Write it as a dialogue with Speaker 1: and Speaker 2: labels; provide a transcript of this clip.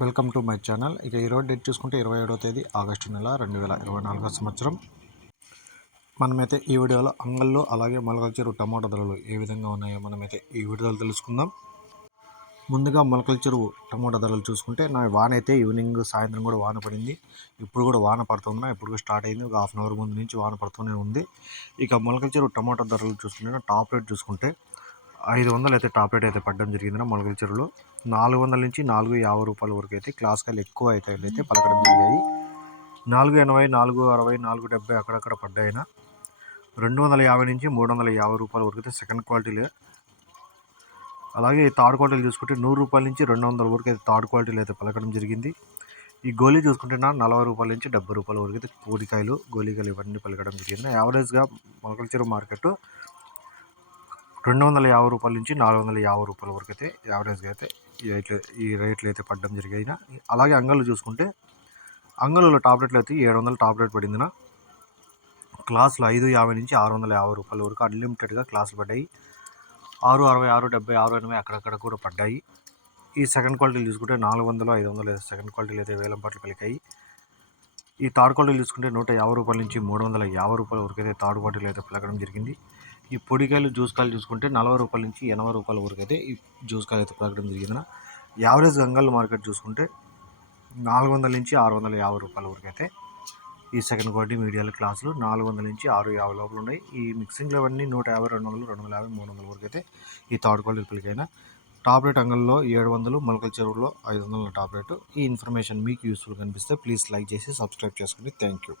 Speaker 1: Welcome to my channel. ఇక ఈరోజు date చూసుకుంటే ఇరవై ఏడవ తేదీ ఆగస్టు నెల రెండు వేల ఇరవై నాలుగో సంవత్సరం. మనమైతే ఈ వీడియోలో అంగళ్ళు అలాగే మొలకల చెరువు టమాటో ధరలు ఏ విధంగా ఉన్నాయో మనమైతే ఈ వీడియోలో తెలుసుకుందాం. ముందుగా మొలకల చెరువు టమాటో ధరలు చూసుకుంటే నా వాన అయితే ఈవినింగ్ సాయంత్రం కూడా వాన పడింది. ఇప్పుడు కూడా వాన పడుతున్నా ఇప్పుడు కూడా స్టార్ట్ అయింది. ఒక హాఫ్ అన్ అవర్ ముందు నుంచి వాన పడుతూనే ఉంది. ఇక మొలకల చెరువు టమాటో ధరలు చూసుకుంటే టాప్ రేట్ చూసుకుంటే ఐదు వందలు అయితే టాప్ రేట్ అయితే పడడం జరిగింది మొలకల చెరువులో. నాలుగు వందల నుంచి నాలుగు యాభై రూపాయల వరకు అయితే క్లాస్ కాయలు ఎక్కువ అయితే అయితే పలకడం జరిగాయి. నాలుగు ఎనభై నాలుగు అరవై నాలుగు డెబ్బై అక్కడక్కడ పడ్డాయిన. రెండు వందల యాభై నుంచి మూడు వందల యాభై రూపాయల వరకు అయితే సెకండ్ క్వాలిటీలే అలాగే థర్డ్ క్వాలిటీలు చూసుకుంటే నూరు రూపాయల నుంచి రెండు వందల వరకు అయితే థర్డ్ క్వాలిటీలు అయితే పలకడం జరిగింది. ఈ గోలీ చూసుకుంటే నా నలభై రూపాయల నుంచి డెబ్బై రూపాయల వరకు అయితే పూరికాయలు గోలీకాయలు ఇవన్నీ పలకడం జరిగింది. యావరేజ్గా మొలకల చెరువు మార్కెట్ రెండు వందల యాభై రూపాయల నుంచి నాలుగు వందల యాభై రూపాయల వరకు అయితే యావరేజ్గా అయితే ఈ రేట్లు ఈ రేట్లు అయితే పడడం జరిగాయి అలాగే అంగళ్ళు చూసుకుంటే అంగళ్ళలో టాబ్లెట్లు అయితే ఏడు వందల టాబ్లెట్ పడిందిన. క్లాసులు ఐదు యాభై నుంచి ఆరు వందల యాభై రూపాయల వరకు అన్లిమిటెడ్గా క్లాసులు పడ్డాయి. ఆరు అరవై ఆరు డెబ్బై ఆరు ఎనభై అక్కడక్కడ కూడా పడ్డాయి. ఈ సెకండ్ క్వాలిటీలు చూసుకుంటే నాలుగు వందలు ఐదు వందలు సెకండ్ క్వాలిటీలు అయితే వేలం పాటలు పలికాయి. ఈ తాడు క్వాలిటీలు చూసుకుంటే నూట యాభై రూపాయల నుంచి మూడు వందల యాభై రూపాయల వరకు అయితే తాడు క్వాలిటీలు అయితే పలకడం జరిగింది. ఈ పొడికాయలు జ్యూస్ కాయలు చూసుకుంటే నలభై రూపాయల నుంచి ఎనభై రూపాయల వరకు అయితే ఈ జ్యూస్ కాయలు అయితే పలకడం జరిగింది యావరేజ్ గంగల్ మార్కెట్ చూసుకుంటే నాలుగు వందల నుంచి ఆరు వందల యాభై రూపాయల వరకు అయితే ఈ సెకండ్ క్వాలిటీ మీడియాల క్లాసులు నాలుగు వందల నుంచి ఆరు యాభై లోపల ఉన్నాయి. ఈ మిక్సింగ్లు అవన్నీ నూట యాభై రెండు వందలు రెండు వందల యాభై మూడు వందల వరకు అయితే ఈ థర్డ్ క్వాలిటీ పిల్లకైనా టాప్ రేట్ అంగల్లో ఏడు వందలు మొలకల చెరువులో ఐదు వందల టాప్ రేటు ఈ ఇన్ఫర్మేషన్ మీకు యూస్ఫుల్ కనిపిస్తే ప్లీజ్ లైక్ చేసి సబ్స్క్రైబ్ చేసుకోండి. Thank you.